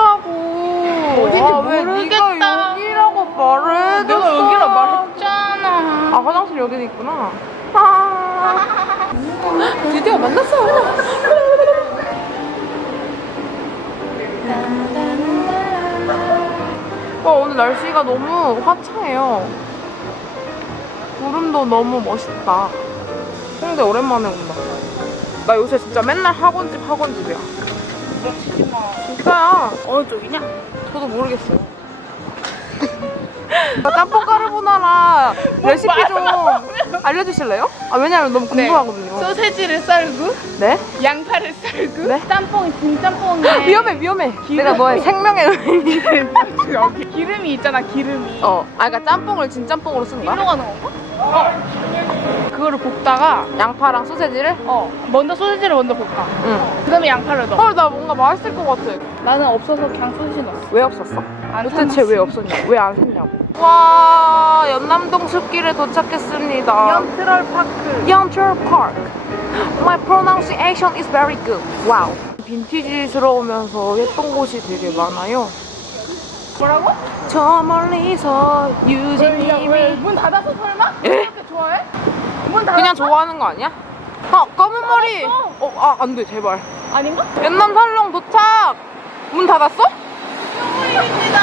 있었다고. 어딘지 아, 왜 모르겠다. 네가 여기라고 말을 해? 내가 여기라 말했잖아. 아, 화장실 여기도 있구나. 아. 드디어 만났어. 와, 오늘 날씨가 너무 화창해요. 구름도 너무 멋있다. 홍대 오랜만에 온다. 나 요새 진짜 맨날 학원집 학원집이야. 그렇지 마. 진짜야. 어느 쪽이냐? 저도 모르겠어요. 나 짬뽕 까르보나라 레시피 좀 알려주실래요? 아 왜냐면 너무 궁금하거든요. 소세지를 썰고 네? 양파를 썰고 네? 짬뽕이 진 짬뽕에 위험해 위험해. 내가 너의 생명의 의미를. 기름이 있잖아 기름이. 어, 아 그러니까 짬뽕을 진 짬뽕으로 쓴 일로 거야? 가는 건가? 그거를 볶다가 양파랑 소세지를? 어 먼저 소세지를 먼저 볶아. 응. 그 다음에 양파를 넣어. 헐 나 뭔가 맛있을 것 같아. 나는 없어서 그냥 소세지 넣었어. 왜 없었어? 안 도대체. 왜 없었냐? 왜안 샀냐고. 와 연남동 숲길에 도착했습니다. 연트럴 파크. Yontrul Park. My pronunciation is very good. Wow. 빈티지스러우면서 예쁜 곳이 되게 많아요. 뭐라고? 저 멀리서 유진님이 문 닫아서 설마? 예? 그렇게 좋아해? 문 닫았어? 그냥 좋아하는 거 아니야? 아 검은 머리. 닫았어. 어, 아, 안 돼, 제발. 아닌가? 연남 살롱 도착. 문 닫았어? 화요일입니다.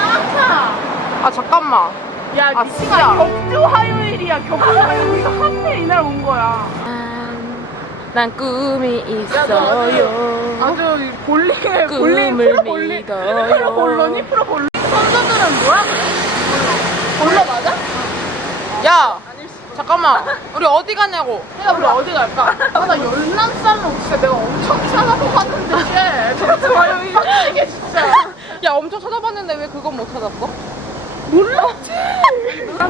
아 잠깐만. 야, 아, 진짜. 격주 화요일이야. 격주 화요일이가 하필 이날 온 거야. 난 꿈이 있어요. 아주 볼링을 꿈을 볼링 프로 볼링 믿어요. 프로 볼러니 프로 볼링 선수들은 뭐야? 볼러 맞아? 야, 잠깐만. 우리 어디 가냐고. 내가 우리 어디 갈까? 아, 나 열남살로 진짜 내가 엄청 찾아봤는데 쟤 격주 화요일 이게 진짜 야, 엄청 찾아봤는데 왜 그건 못 찾았어? 몰랐지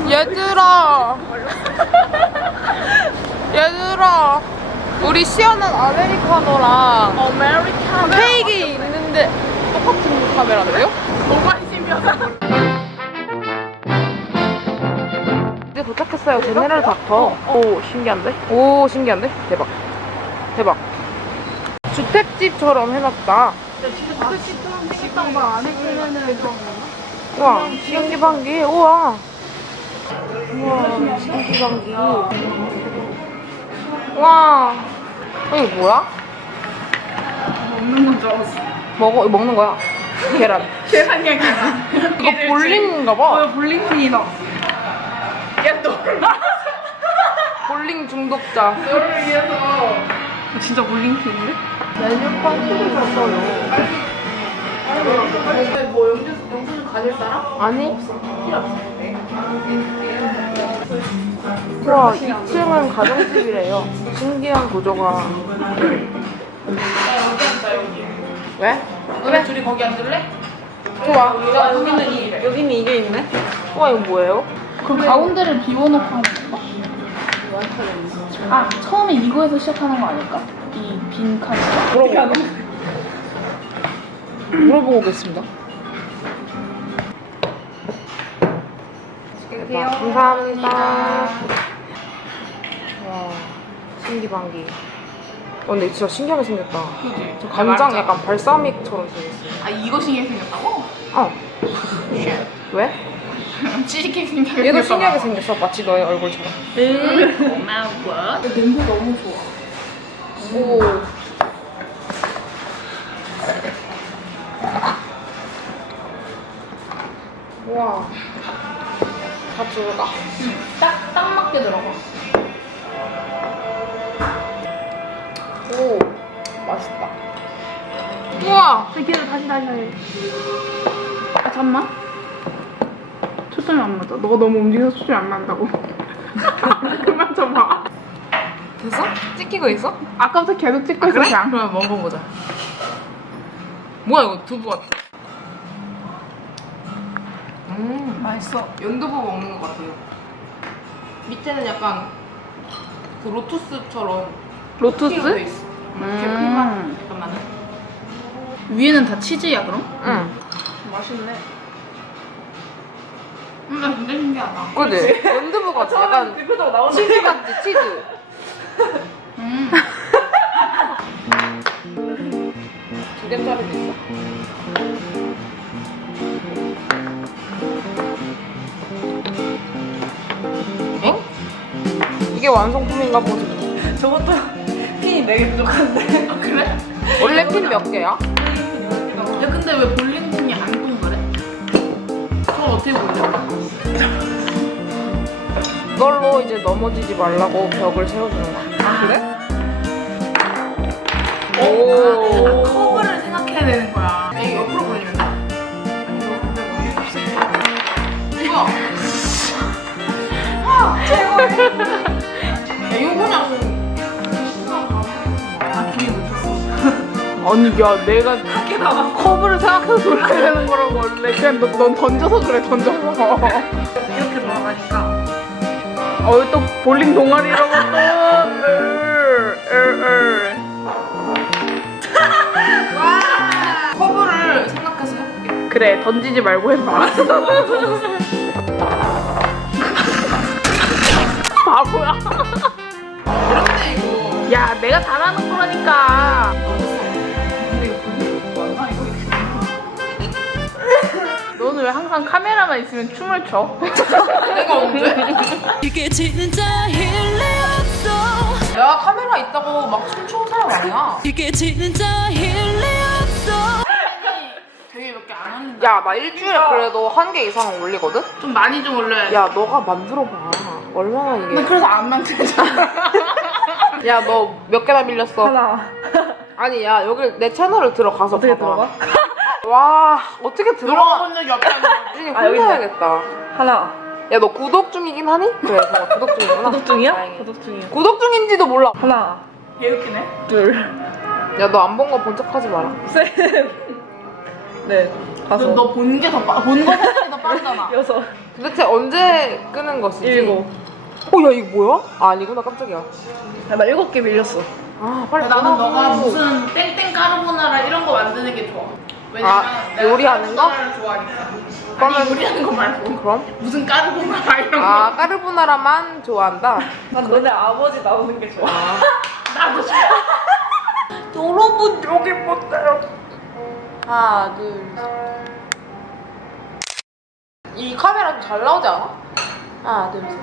얘들아. 얘들아. 우리 시원한 아메리카노랑 아메리카노 케이크 있는데 똑같은 카메라인데요? 무관심이어서 도착했어요. 제네럴 닥터. 오, 신기한데? 오, 신기한데? 대박. 대박. 주택집처럼 해놨다. 그렇게 식당 안 해주면은 우와. 우와. 우와, 신기방기. 우와. 어, 이거 뭐야? 먹는 건 줄 알았어 먹어, 이거 먹는 거야. 계란. 계란이야 계란 이거 볼링인가 봐. 어, 볼링 피너 야너 볼링 중독자. 너를 위해서 진짜 볼링 피인데? 메뉴판 틀이 줬어요. 뭐 영준 영준 가질 사람? 아니? 와, 2층은 가정집이래요. 신기한 구조가. 왜? 너네 둘이 거기 앉을래? 좋아. 여기는 이 여기는 이게 있네. 와, 이거 뭐예요? 그럼 가운데를 비워놓고 하는 건가? 아 처음에 이거에서 시작하는 거 아닐까? 이 빈 칸. 물어보고. 물어보고 오겠습니다. 감사합니다. 와, 신기방기. 어, 근데 진짜 신기하게 생겼다. 그지? 저 간장 약간 발사믹처럼 생겼어요. 아 이거 신기하게 생겼다고? 어. 왜? 치즈케이크 신기하게 얘도 신기하게 생겼어. 마치 너의 얼굴처럼. 고마워. 냄새 너무 좋아. 오. 우와. 다 들어가? 딱, 딱 맞게 들어가. 오. 맛있다. 우와. 기다려 다시 다시 다시. 아 잠만. 초점이 안 맞아. 너가 너무 움직여서 초점이 안 맞는다고. 그만 좀 봐. 됐어? 찍히고 있어? 아까부터 계속 찍고 있어 그냥. 그러면 먹어보자. 뭐야 이거 두부 같아. 음 맛있어. 연두부 먹는 것 같아요. 밑에는 약간 그 로투스처럼 로투스? 돼 있어. 음. 계피만 약간 나는. 위에는 다 치즈야 그럼? 응. 맛있네. 근데 진짜 신기하다. 그지? 원두부가 아, 약간 표정 나오는 치즈 같지 치즈. 음. 두 개짜리도 있어. 엥? 이게 완성품인가 보지. 저것도 핀이 4개 부족한데. 아, 그래? 원래 핀 몇 개야? 야, 근데 왜 볼링공이 안 어떻게 볼려? 이걸로 이제 넘어지지 말라고 벽을 세워주는 거야. 아, 그래? 오. 아, 커브를 생각해야 되는 거야. 아니 야 내가 밖에 나가. 커브를 생각해서 그렇게 되는 거라고 원래 그냥 너, 넌 던져서 그래 던져서 이렇게 돌아가니까. 어이 또 볼링 동아리라고 또 으, 으, 으. 커브를 생각해서 해볼게. 그래 던지지 말고 해봐 바보야 이런데 이거. 야 내가 잘하는 거라니까 너는 왜 항상 카메라만 있으면 춤을 춰? 내가 언제? 이게 진짜 일리 없어 내가 카메라 있다고 막 춤추는 사람 아니야. 이게 진짜 일리 없어 되게 몇개안 하는데. 야 나 일주일에 그래도 한 개 이상 올리거든? 좀 많이 좀 올려야 돼. 야 너가 만들어봐 얼마나 나 이게 그래서 안 만들잖아. 야 너 몇 개나 밀렸어? 하나. 아니 야 여기 내 채널을 들어가서 어떻게 봐봐 들어가? 와 어떻게 들어가 들어가 본 적이 없다는 이제 아, 여기 혼자 해야겠다 하나. 야 너 구독 중이긴 하니? 그래 너 구독 중이구나 구독 중이야? 다행이다. 구독 중이야. 구독 중인지도 몰라 하나, 개 웃기네. 둘, 야너 안 본 거 본 척 하지 마라 셋, 넷, 다섯, 너본 게 더 빠, 본거 생각이 더 빠르잖아. 여섯, 도대체 언제 끄는 것이지? 일곱. 어, 야, 이거 뭐야? 아, 아니구나, 깜짝이야. 야, 나 일곱 개 밀렸어. 아, 빨리 나는. 너가 무슨 땡땡 까르보나라 이런 거 만드는 게 좋아. 왜냐면 아, 내가 요리하는 거? 좋아하니까. 그러면- 요리하는 거 말고 그럼? 무슨 까르보나라 이런 아, 거. 까르보나라만 좋아한다? 난 너네 아버지 나오는 게 좋아. 나도 좋아. 여러분, 여기 못해요. 하나, 둘, 셋. 이 카메라 좀 잘 나오지 않아? 하나, 둘, 셋.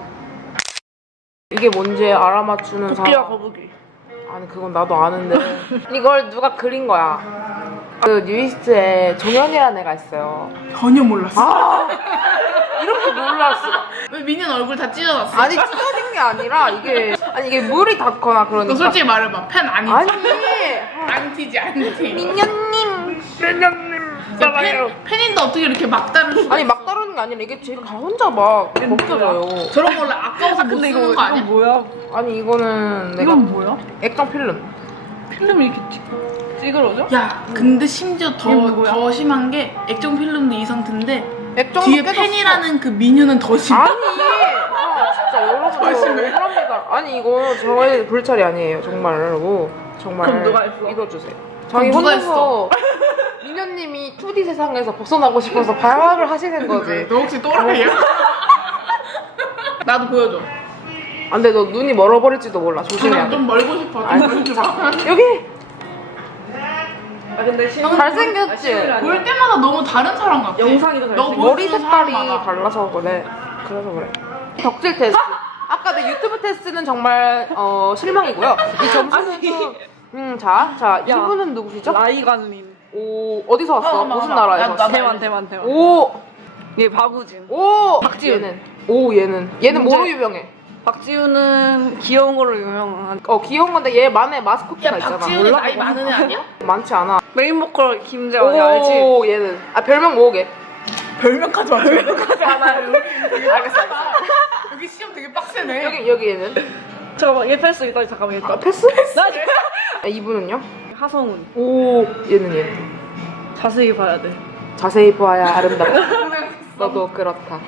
이게 뭔지 알아맞추는 사람. 거북이. 아니 그건 나도 아는데 이걸 누가 그린 거야 그 뉴이스트에 종현이라는 애가 있어요 전혀 몰랐어. 아 이렇게 수가 왜 미년 얼굴 다 찢어졌어? 아니 찢어진 게 아니라 이게 아니 이게 물이 닿거나 그러니까 너 솔직히 말해봐. 팬 아니지? 아니 안 티지 안 티. 민현님 민현님 야, 팬, 팬인데 어떻게 이렇게 막 다룰 수가 아니 막 다루는 게 아니라 이게 제가 혼자 막 벗겨져요 저런 거 원래 아까워서 못 쓰는 이거, 거 아니야? 이건 뭐야? 아니 이거는 내가 이건 뭐야? 액정 필름 필름이 이렇게 찌, 찌그러져? 야, 근데 심지어 더, 누구야? 더 심한 게 액정 필름도 이 상태인데 액정도 뒤에 깨졌어. 팬이라는 그 미녀는 더 심해. 아니 아, 진짜 여러분 조심해. 그럽니다 아니 이거 저의 불찰이 아니에요 정말로 정말 그럼 누가 했어? 믿어주세요 자기 누가 혼자서 민현님이 2D 세상에서 벗어나고 싶어서 발악을 하시는 거지 너 혹시 또라이야? 나도 보여줘. 안돼 너 눈이 멀어버릴지도 몰라 조심해야 좀, 돼좀 멀고 싶어. 좀 아니, 멀고 싶어. 여기 아 근데 실 잘생겼지? 아. 볼 때마다 너무 다른 사람 같아. 영상이 더너 잘생겼어. 보여주는 머리 색깔이. 달라서 그래 그래서 그래 덕질 테스트 아까 내 유튜브 테스트는 정말 어, 실망이고요 이 점수는 음자 자 이분은 누구시죠? 라이 가누인. 오 어디서 왔어? 무슨. 나라에서 왔어? 대만 대만 대만. 오! 얘 박우진. 오! 박지윤. 얘는 오 얘는 얘는. 뭐로 유명해? 박지우는 귀여운 걸로 유명한 어 귀여운 건데 얘 만에 마스코트가 야, 있잖아 박지훈이 몰라? 나이 많은 애 아니야? 많지 않아 메인 보컬 김재원이 알지? 오 얘는 아 별명 뭐게? 별명까지 와. 별명까지. 여기 알겠어. 여기 시험 되게 빡세네. 여기 여기 얘는 잠깐만 얘 패스 있다 잠깐만 얘아 패스? 나 아, 이분은요? 하성운 오 얘는 얘는 자세히 봐야 돼. 자세히 보아야 아름답다 너도 그렇다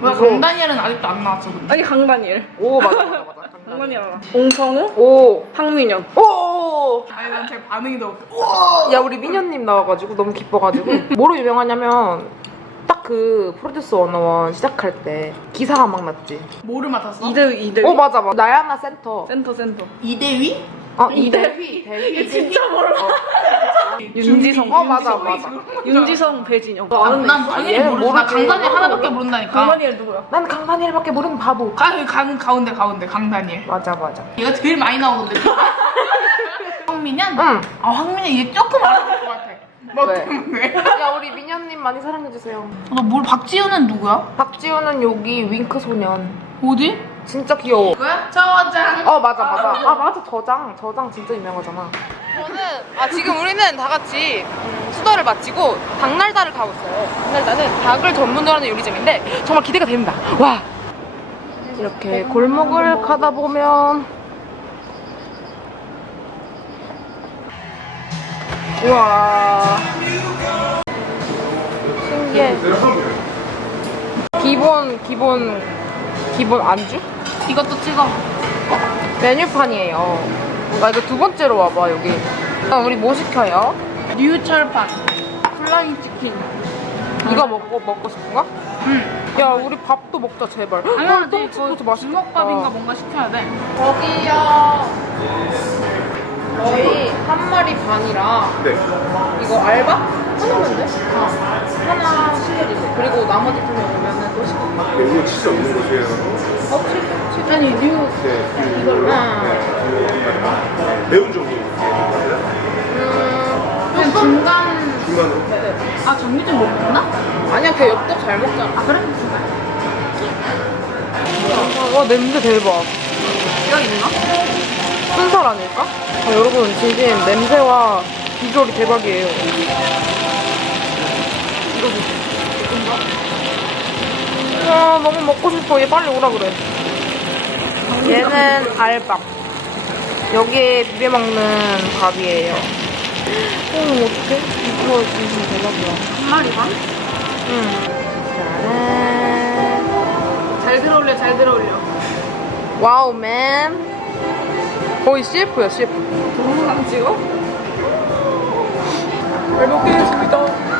뭐야, 강다니엘은 아직도 안 나왔어, 근데. 아니 강다니엘. 오 맞아 맞아 맞아 강다니엘 알아. 홍성우, 오! 황민현. 오! 아니, 난 제 반응이 더 웃겨. 야 우리 민현님 나와가지고 너무 기뻐가지고 뭐로 유명하냐면 딱 그 프로듀스 101 시작할 때 기사가 막 났지 뭐를 맡았어? 이대위 이대위. 어 맞아 맞아 나야나 센터 센터 센터. 이대위? 어 이대휘. 이대휘 대휘 진짜 몰라. 어. 윤지성. 어 맞아 맞아. 윤지성, 배진영. 난, 난 당연히 얘는 모르지. 나 모르지. 강다니엘 하나밖에 모른다니까. 강만이엘 누구야? 난 강다니엘밖에 모르는 바보. 가, 가, 가운데, 가운데, 강다니엘. 맞아 맞아. 얘가 제일 많이 나오는데. 황민현? 응. 아, 황민현 얘 조금 알아볼 것 같아. 뭐 왜? 때문에? 야 우리 민현님 많이 사랑해주세요. 너뭘 박지우는 누구야? 박지우는 여기 윙크 소년. 어디? 진짜 귀여워. 누구야? 저장. 어 맞아 맞아. 아 맞아 저장 저장 진짜 유명하잖아. 저는 아 지금 우리는 다 같이 음, 수다를 마치고 닭날다를 가고 있어요. 닭날다는 닭을 전문으로 하는 요리점인데 정말 기대가 됩니다. 와 이렇게 골목을 가다 보면 우와 신기해. 기본 기본 기본 안주? 이것도 찍어. 메뉴판이에요. 나 이거 두 번째로 와봐 여기. 아, 우리 뭐 시켜요? 뉴철판. 플라잉 치킨. 이거 먹고 먹고 싶은가? 응. 야 우리 밥도 먹자 제발. 당연하지. 떡집도 그 맛있겠다. 주먹밥인가 뭔가 시켜야 돼. 저기요. 저희 한 마리 반이랑 네. 이거 알바 하나면 돼? 어. 하나 시켜주세요. 그리고 나머지 분이 오면은 또 시킬게요. 네, 이거 치즈 없는 거세요? 어, 치- 치즈 아니 뉴. 네. 이걸로. 네. 매운 종류. 음. 그냥 중간. 중간으로. 아, 정류점 못 먹나? 아니야 걔 엽떡 잘 먹잖아. 아, 그래? 와 냄새 대박. 여기 있나? 순살 아닐까? 아, 여러분 진심 냄새와 비주얼이 대박이에요. 이거 아 너무 먹고 싶어. 얘 빨리 오라 그래. 얘는 알밥. 여기에 비벼 먹는 밥이에요. 어 어떡해? 이거 진짜 대박이야. 한 마리 반? 응. 잘 들어올려, 잘 들어올려. 와우 맨. 거의 CF야 CF. 동영상 찍어? 잘 먹겠습니다.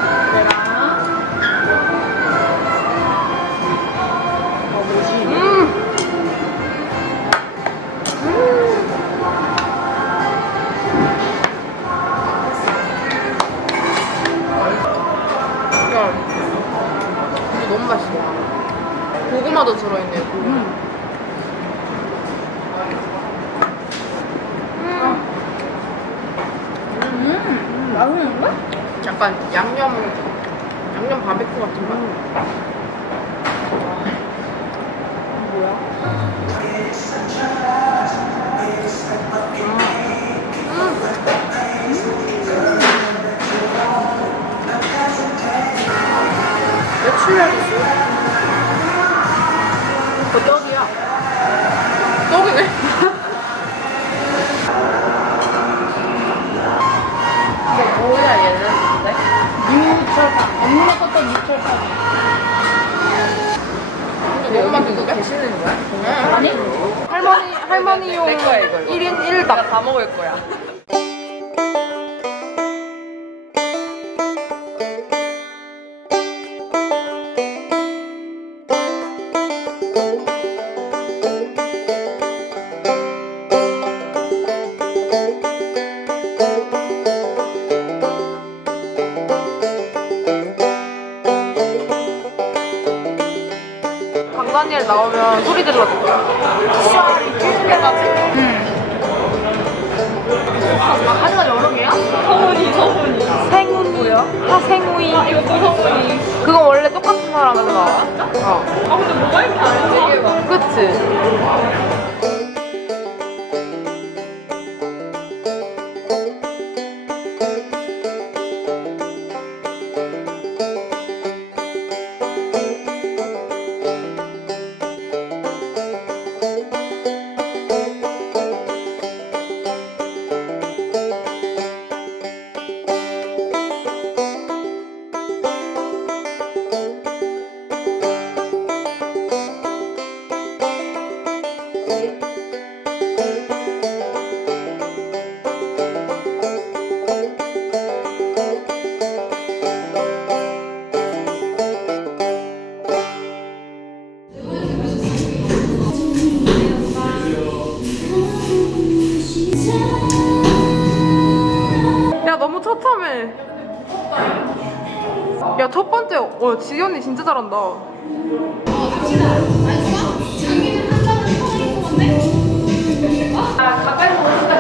어 지연이 진짜 잘한다.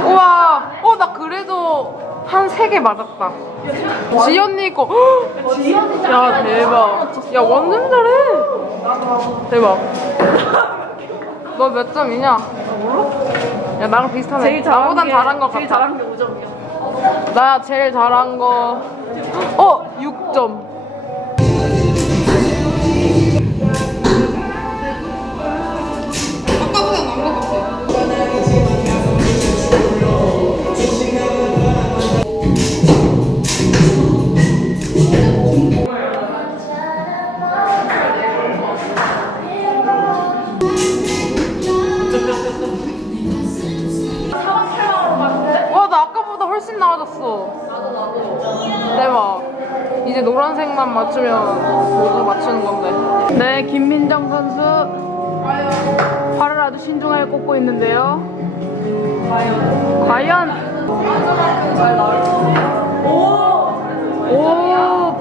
우와, 어 나 그래도 한 세 개 맞았다. 지연이 거. 야 대박. 야 완전 잘해. 대박. 너 몇 점이냐? 야 나랑 비슷하네. 제일 잘한 나보단 게 잘한 것 제일 같아. 잘한 게 5점이야. 나 제일 잘한 거. 어 6점.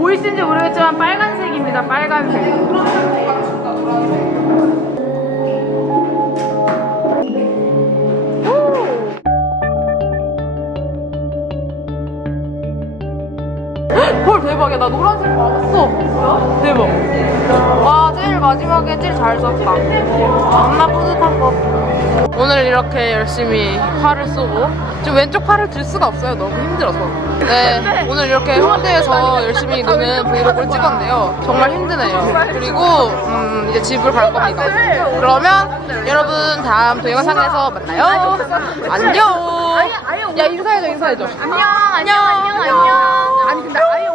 보이시는지 모르겠지만 빨간색입니다. 빨간색. 대박이야. 나 노란색 맞았어. 대박. 와 제일 마지막에 제일 잘 썼다. 겁나 뿌듯한 것 오늘 이렇게 열심히 팔을 쏘고 좀 왼쪽 팔을 들 수가 없어요. 너무 힘들어서. 네 오늘 이렇게 홍대에서 열심히 노는 브이로그를 찍었는데요. 정말 힘드네요. 그리고 음, 이제 집을 갈 겁니다. 그러면 여러분 다음 동영상에서 만나요. 안녕. 야 인사해줘 인사해줘. 안녕 안녕 안녕 안녕. 아니 근데 아예